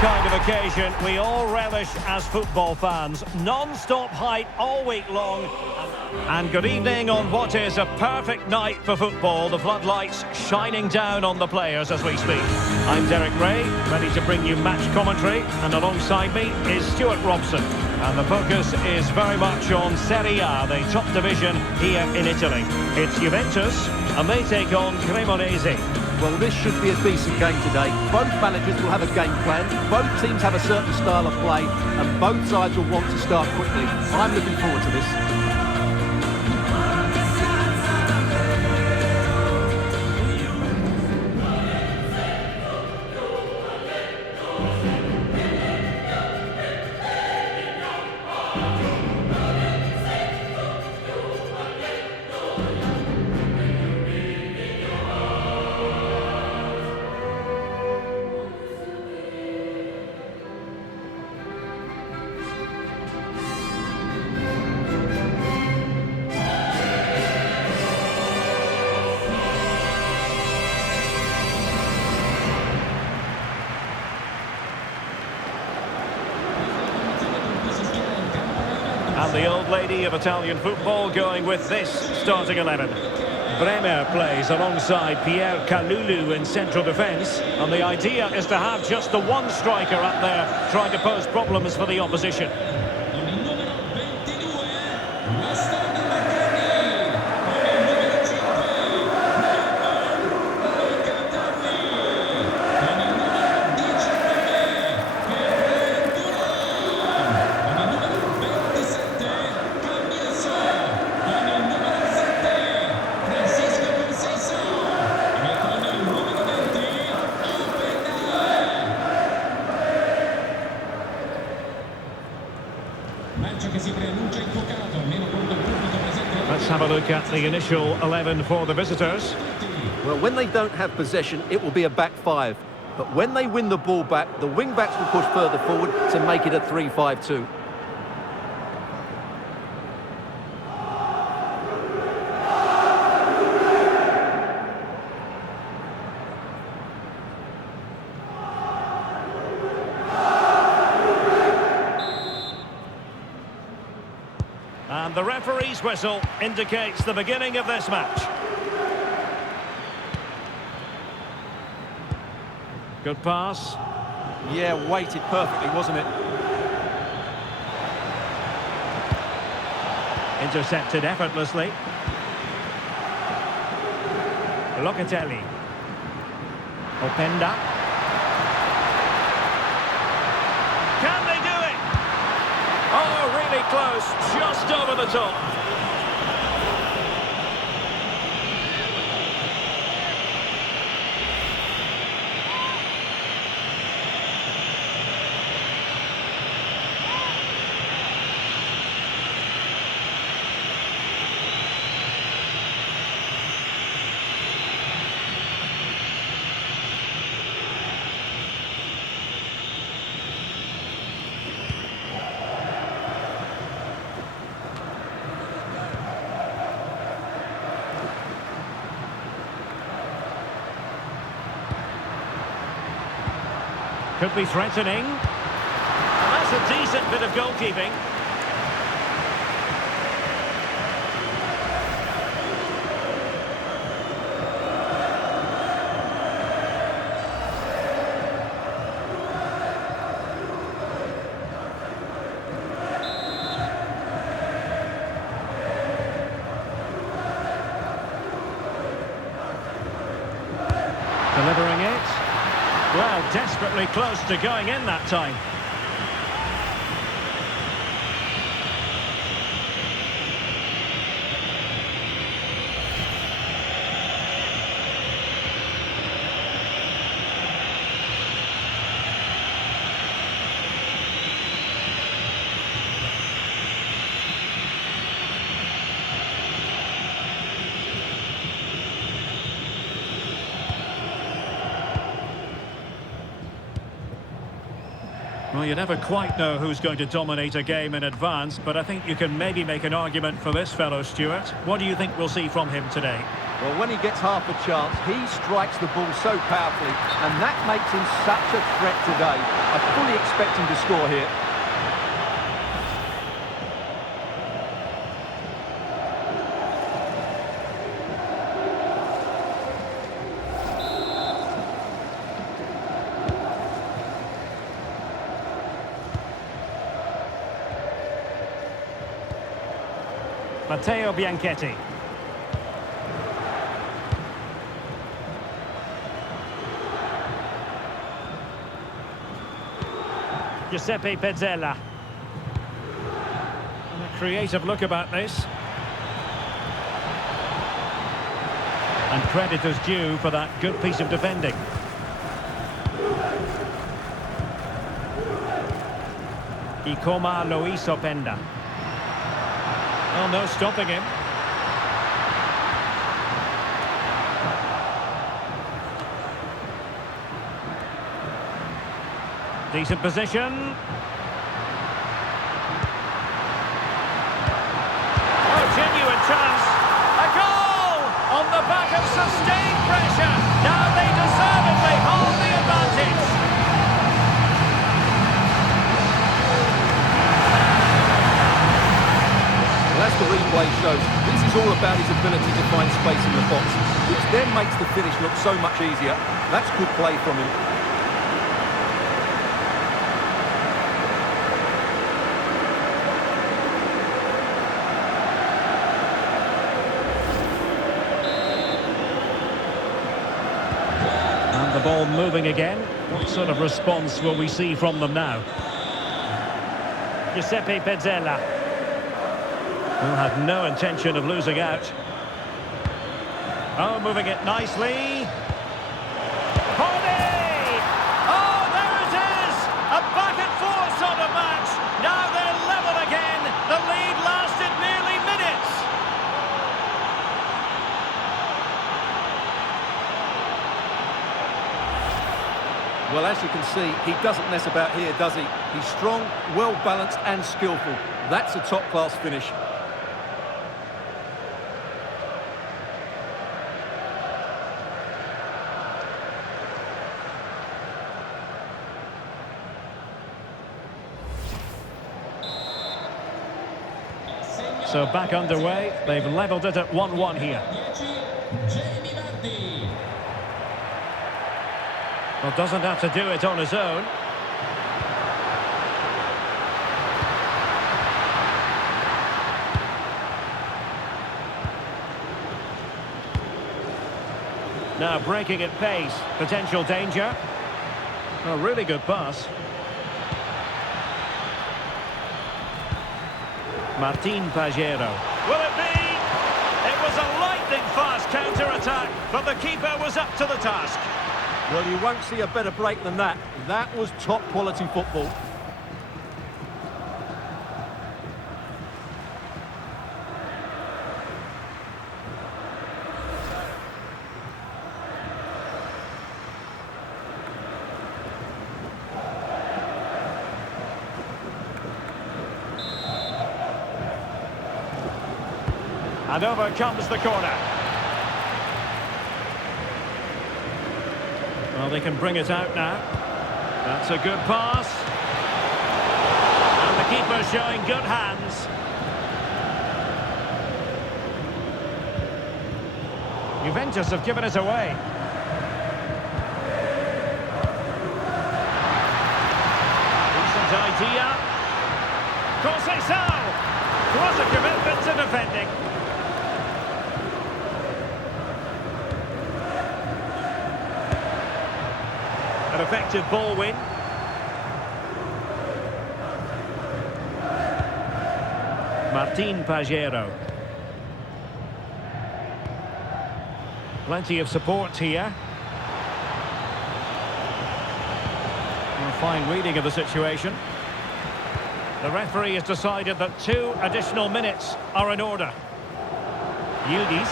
kind of occasion we all relish as football fans. Non-stop hype all week long. And good evening on what is a perfect night for football. The floodlights shining down on the players as we speak. I'm Derek Ray, ready to bring you match commentary. And alongside me is Stuart Robson. And the focus is very much on Serie A, the top division here in Italy. It's Juventus, and they take on Cremonese. Well, this should be a decent game today. Both managers will have a game plan, both teams have a certain style of play, and both sides will want to start quickly. I'm looking forward to this. And the old lady of Italian football going with this starting 11. Bremer plays alongside Pierre Kalulu in central defence. And the idea is to have just the one striker up there trying to pose problems for the opposition. Let's have a look at the initial 11 for the visitors. Well, when they don't have possession, it will be a back five. But when they win the ball back, the wing-backs will push further forward to make it a 3-5-2. And the referee's whistle indicates the beginning of this match. Good pass. Yeah, weighted perfectly, wasn't it? Intercepted effortlessly. Locatelli. Openda. Can they do it? Oh, really close, just over the top. Could be threatening. That's a decent bit of goalkeeping. Delivering it. Well, desperately close to going in that time. Well, you never quite know who's going to dominate a game in advance, but I think you can maybe make an argument for this fellow, Stuart. What do you think we'll see from him today? Well, when he gets half a chance, he strikes the ball so powerfully, and that makes him such a threat today. I fully expect him to score here. Matteo Bianchetti. Giuseppe Pezzella. And a creative look about this. And credit is due for that good piece of defending. Ikoma Loiso Penda. Oh, no stopping him. Decent position. Oh, genuine chance. A goal on the back of sustained pressure. Now they deservedly hold the advantage. As the replay shows, this is all about his ability to find space in the box, which then makes the finish look so much easier. That's good play from him. And the ball moving again. What sort of response will we see from them now? Giuseppe Pezzella. Will have no intention of losing out. Oh, moving it nicely. Corney! Oh, there it is! A back-and-forth sort of match. Now they're level again. The lead lasted nearly minutes. Well, as you can see, he doesn't mess about here, does he? He's strong, well-balanced and skillful. That's a top-class finish. So back underway. They've levelled it at 1-1 here. Well, doesn't have to do it on his own. Now breaking at pace. Potential danger. A really good pass. Martin Pajero. Will it be? It was a lightning-fast counter-attack, but the keeper was up to the task. Well, you won't see a better break than that. That was top-quality football. And over comes the corner. Well, they can bring it out now. That's a good pass. And the keeper showing good hands. Juventus have given it away. Decent idea. Conceição. What a commitment to defending. An effective ball win. Martin Pajero. Plenty of support here. A fine reading of the situation. The referee has decided that 2 additional minutes are in order. Yildiz.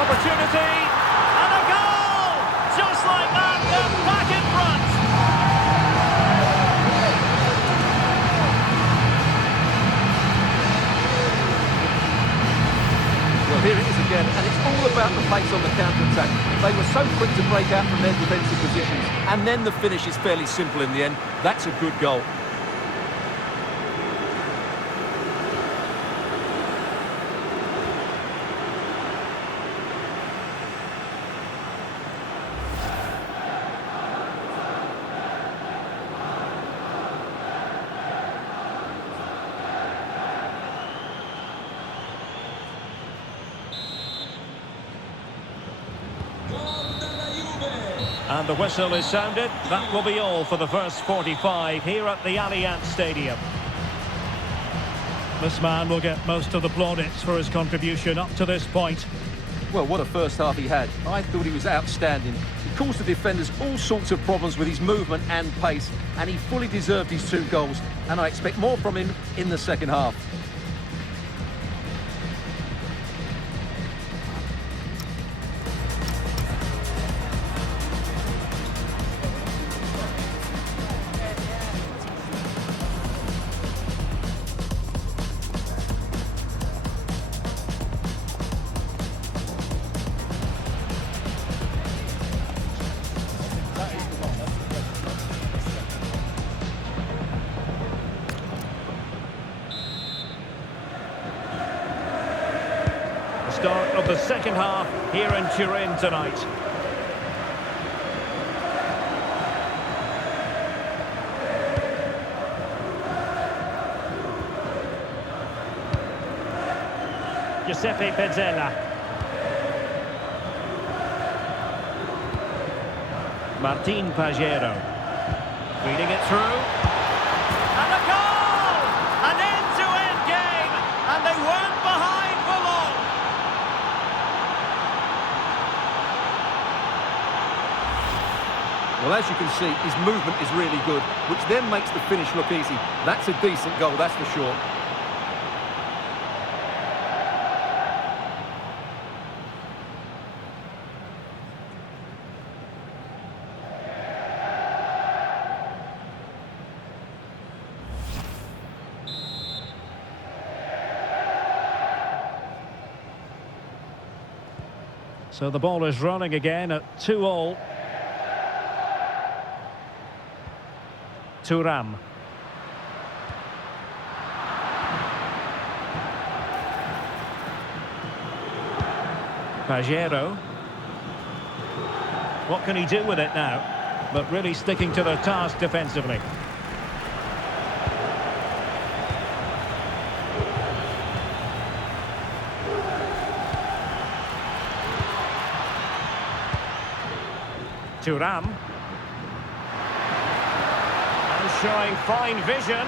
Opportunity. And a goal! Just like that, they're back in front. pace on the counter-attack. They were so quick to break out from their defensive positions, and then the finish is fairly simple in the end. That's a good goal. And the whistle is sounded. That will be all for the first 45 here at the Allianz Stadium. This man will get most of the plaudits for his contribution up to this point. Well, what a first half he had. I thought he was outstanding. He caused the defenders all sorts of problems with his movement and pace, and he fully deserved his 2 goals, and I expect more from him in the second half. Start of the second half here in Turin tonight. Giuseppe Pezzella. Martin Pajero. Feeding it through. And a goal! An end-to-end game, and they weren't behind for long. Well, as you can see, his movement is really good, which then makes the finish look easy. That's a decent goal, that's for sure. So the ball is running again at 2-2. Thuram. Pajero. What can he do with it now? But really sticking to their task defensively. Thuram. And showing fine vision.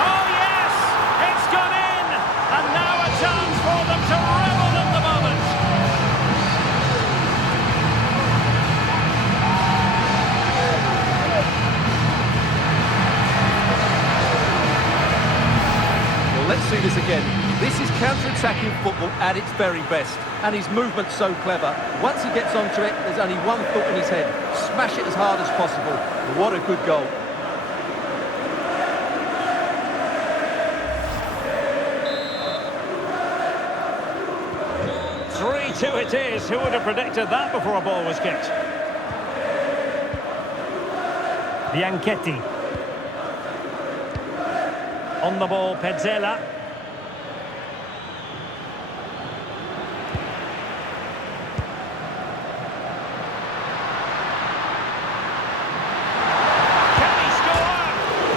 Oh yes! It's gone in! And now a chance for them to revel in the moment. Well, let's see this again. This is counter-attacking football at its very best. And his movement's so clever. Once he gets onto it, there's only one thought in his head. Smash it as hard as possible. What a good goal. Two it is. Who would have predicted that before a ball was kicked? Bianchetti. On the ball, Pezzella. Can he score?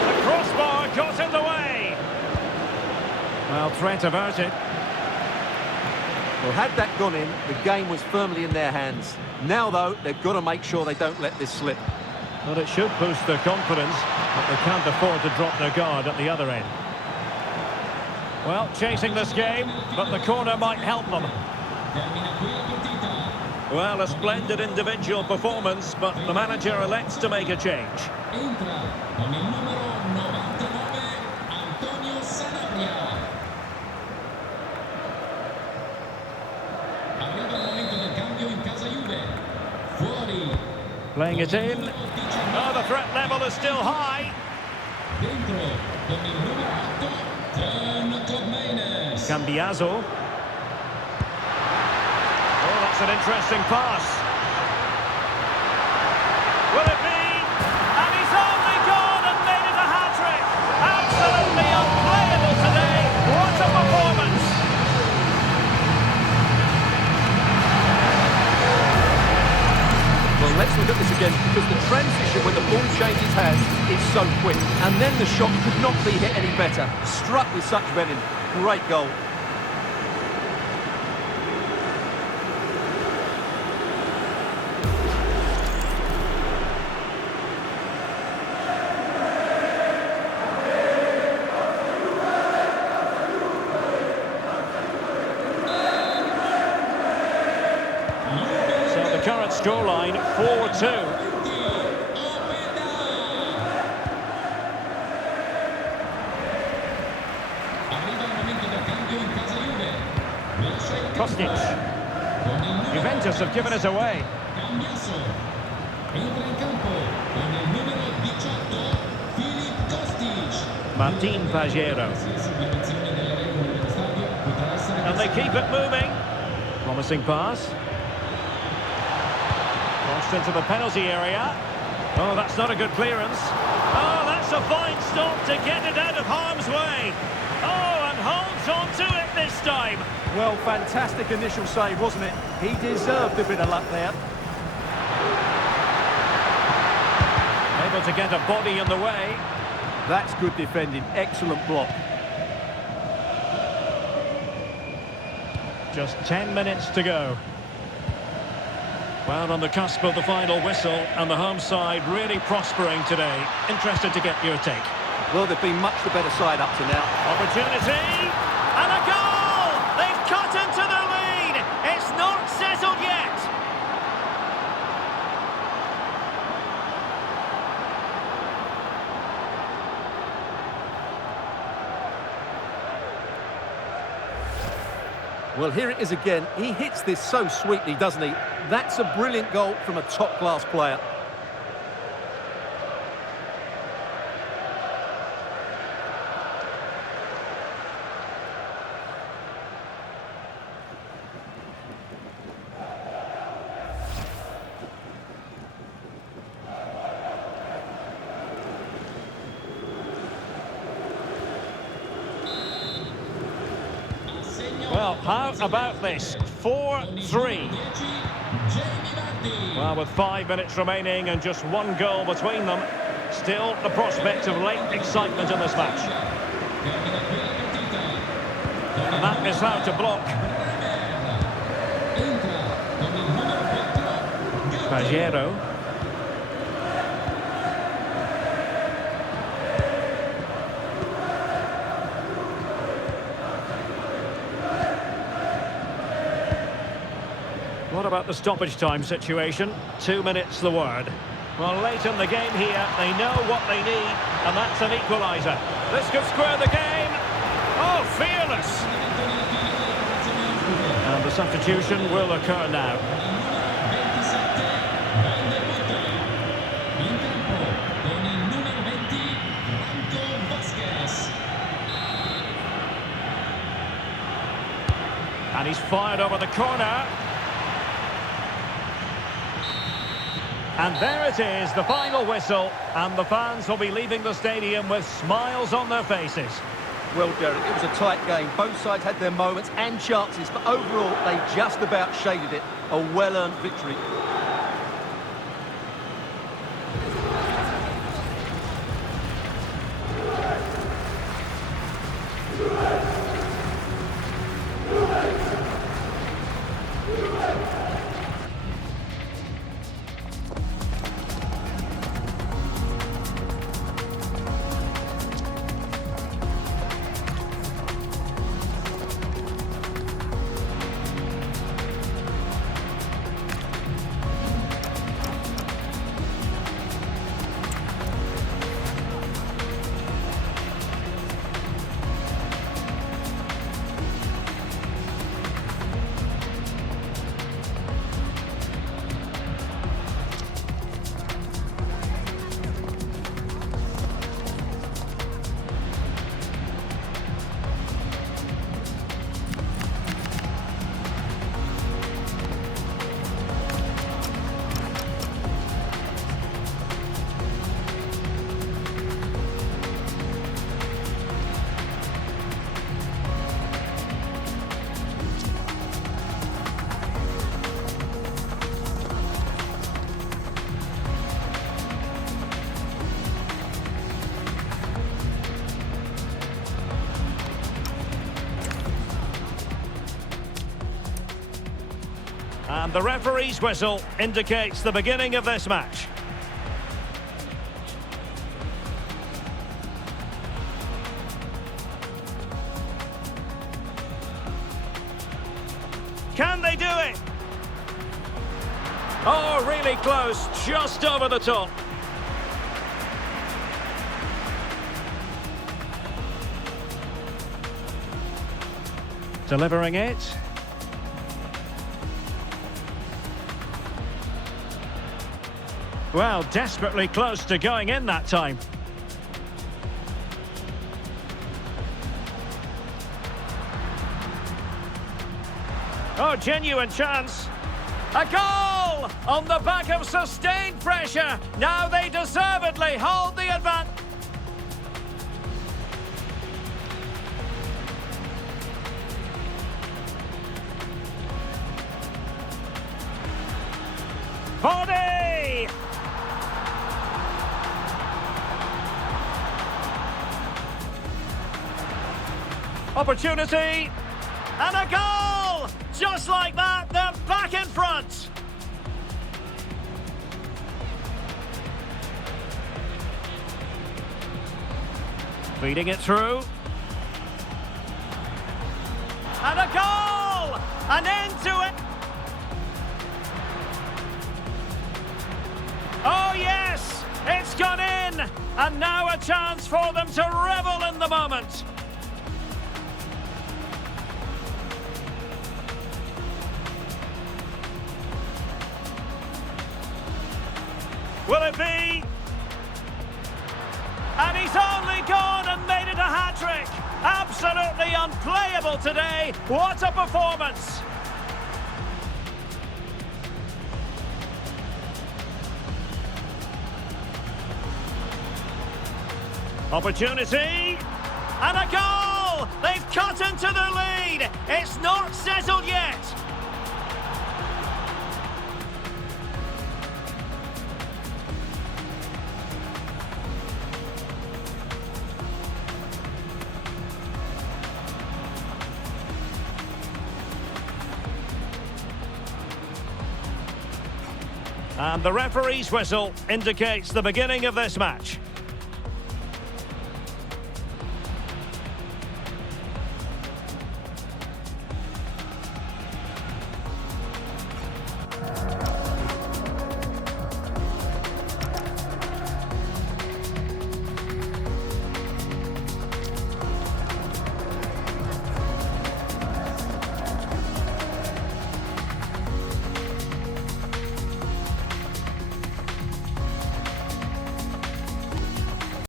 The crossbar got in the way. Well, threat averted. Well, had that gone in, the game was firmly in their hands. Now, though, they've got to make sure they don't let this slip. Well, it should boost their confidence, but they can't afford to drop their guard at the other end. Well, chasing this game, but the corner might help them. Well, a splendid individual performance, but the manager elects to make a change. Playing it in. Oh, the threat level is still high. Cambiaso. That's an interesting pass. Will it be? And he's only gone and made it a hat-trick. Absolutely unplayable today. What a performance. Well, let's look at this again, because the transition when the ball changes hands is so quick. And then the shot could not be hit any better. Struck with such venom. Great goal. Current scoreline 4-2. Kostic. Juventus have given it away. Martin Pajero. And they keep it moving. Promising pass. Crossed into the penalty area. Oh, that's not a good clearance. Oh, that's a fine stop to get it out of harm's way. Oh, and holds on to it this time. Well, fantastic initial save, wasn't it? He deserved a bit of luck there. Able to get a body in the way. That's good defending. Excellent block. Just 10 minutes to go. Well, on the cusp of the final whistle, and the home side really prospering today. Interested to get your take. Well, they've been much the better side up to now. Opportunity, and a goal! They've cut into the lead! It's not settled yet! Well, here it is again. He hits this so sweetly, doesn't he? That's a brilliant goal from a top-class player. Well, how about this? 4-3. Well, with 5 minutes remaining and just one goal between them, still the prospect of late excitement in this match. And that is how to block. Pajero. What about the stoppage time situation? 2 minutes the word. Well, late in the game here, they know what they need, and that's an equaliser. This could square the game. Oh, fearless! And the substitution will occur now. And he's fired over the corner. And there it is, the final whistle, and the fans will be leaving the stadium with smiles on their faces. Well, Derek, it was a tight game. Both sides had their moments and chances, but overall, they just about shaded it. A well-earned victory. And the referee's whistle indicates the beginning of this match. Can they do it? Oh, really close, just over the top. Delivering it. Well, desperately close to going in that time. Oh, genuine chance. A goal! On the back of sustained pressure. Now they deservedly hold the advantage. Body! Opportunity! And a goal! Just like that, they're back in front! Feeding it through. And a goal! An end to it! Oh yes! It's gone in! And now a chance for them to revel in the moment! Will it be? And he's only gone and made it a hat-trick! Absolutely unplayable today! What a performance! Opportunity! And a goal! They've cut into the lead! It's not settled yet! And the referee's whistle indicates the beginning of this match.